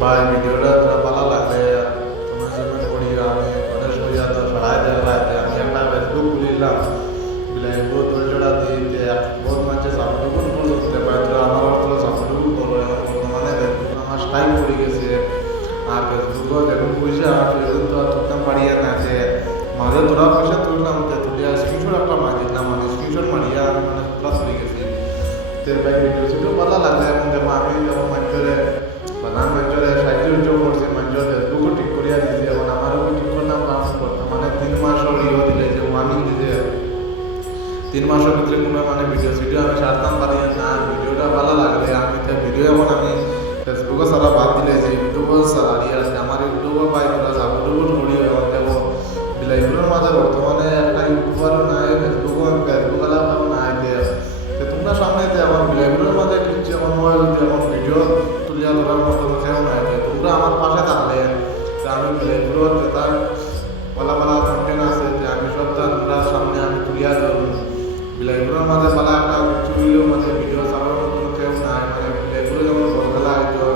ভাই ভিডিওটা ভালো লাগলে তোমার জন্য করি আমি গণেশ পূজা তো সরাই দেওয়া রাতে আমি একটা ফেসবুক খুলিলাম বিলাই বহুত ধৈর্যটা দিতে বহুত মানুষের সাপোর্টুকুন পর্যন্ত পাই তো আমার অর্থ সাপোর্টুকু করবো এখন বর্তমানে আমার টাইম পড়ে গেছে আর ফেসবুকও দেখুন পয়সা ফেসবুক তো আর তুলতাম পারিয়া না যে মাঝে তোরা পয়সা তুললাম তুলিয়া স্ক্রিনশট একটা মারি দিলাম মানে স্ক্রিনশট মারিয়া আমি মানে তোরা চলে গেছি তো ভাই ভিডিও ছোটো ভালো লাগলে এবং দেখো আমি যখন মানুষের বানান মানুষের সাহায্য করছি মানুষের ফেসবুকও ঠিক করিয়া দিয়েছি এখন আমারও ঠিক করলাম কারণ বর্তমানে 3 মাসও ইয়ে দিলে যে ওয়ার্নিং দিতে 3 মাসের ভিতরে কোনো মানে ভিডিও আমি ছাড়তাম পারি না ভিডিওটা ভালো লাগলে আমি তো ভিডিও এখন আমি ফেসবুকে সারা বাদ দিলে যে ইউটিউবও সারি আছে আমার ইউটিউবও পাই তোরা সাপোর্টও করি এখন দেখো বিলাইগুলোর মাঝে বর্তমানে একটা ইউটিউবারও নাই ফেসবুক আলাপাও নাই দিয়ে তো তোমরা সামনে দিয়ে আমার বিলাইগুলোর মাঝে কিছু এমন হয় যদি এখন ভিডিও তুলিয়া ধরার মতো কেউ নাই তোমরা আমার পাশে থাকলে যে আমি বিলাইগুলোর যেটা পালা পালা কন্টেন্ট আছে যে আমি সবটা তোমরা সামনে আমি তুলিয়া ধরুন বিলাইগুলোর মাঝে পালা একটা কিছু হইলেও মাঝে ভিডিও চাওয়ার মতো কেউ নাই মানে বিলাইগুলো যেমন বড়বেলা হয়তো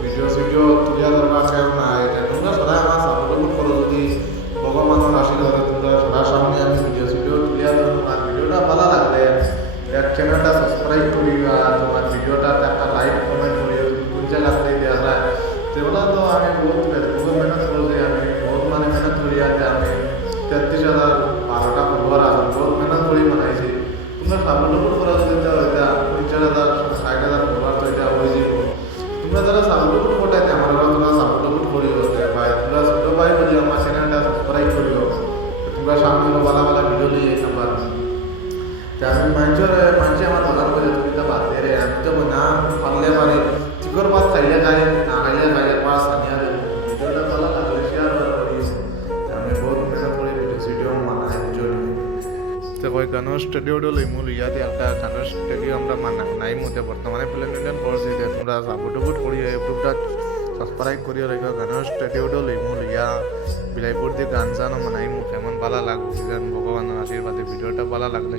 ভিডিও তুলিয়া ধরবার কেউ নাই এটা তোমরা সবাই আমার সাপোর্ট করো যদি ভগবানের আশীর্বাদ তোমরা সবার সামনে আমি ভিডিও তুলিয়া ধরুন আর ভিডিওটা ভালো লাগলে এক চ্যানেলটা সাবস্ক্রাইব করিবা তোমার ভিডিওটা একটা লাইক কমেন্ট করিও কোন জায়গাতে দেওয়া যায় সেগুলো তো আমি বহুত মেহনত করছি আমি বহুত মানে মেহনত করিয়া যে আমি 33,012টা ফলোয়ার আছে বহুত মেহনত করি বানাইছি তোমরা সাপোর্ট করা যদি এটা 49,000 60,000 ফলোয়ার তো এটা হয়ে যাব তোমরা যারা সাপোর্ট করতে আমার তোমরা সাপোর্ট করিও ভাই তোমরা ছোট ভাই বলি আমার চ্যানেলটা সাবস্ক্রাইব করিও তোমরা সামনে ভালো ভালো ভিডিও নিয়ে যেতে পারবে আমি মানুষ আমার বাগান করে তুমি তো বাদ দে রে আমি তো না পারলে পারে চিকর বাদ খাইলে খাই না খাইলে খাইলে পাঁচ সানিয়া দেবো ভিডিওটা ভালো লাগলে শেয়ার করিস আমি বহুত মেহনত করে ভিডিও মানাই জন্য তো কই গানের স্টুডিওটা লইমু ইয়াতে একটা গানের স্টুডিও আমরা নাই মধ্যে বর্তমানে প্ল্যান করছি যে তোমরা সাপোর্ট করি ইউটিউবটা সাবস্ক্রাইব করিও রেখো গানের স্টুডিওটা লইমু ইয়া বিলাইপুর দিয়ে গান জানো মানাইমু কেমন ভালো লাগবে ভগবানের আশীর্বাদে ভিডিওটা ভালো লাগলে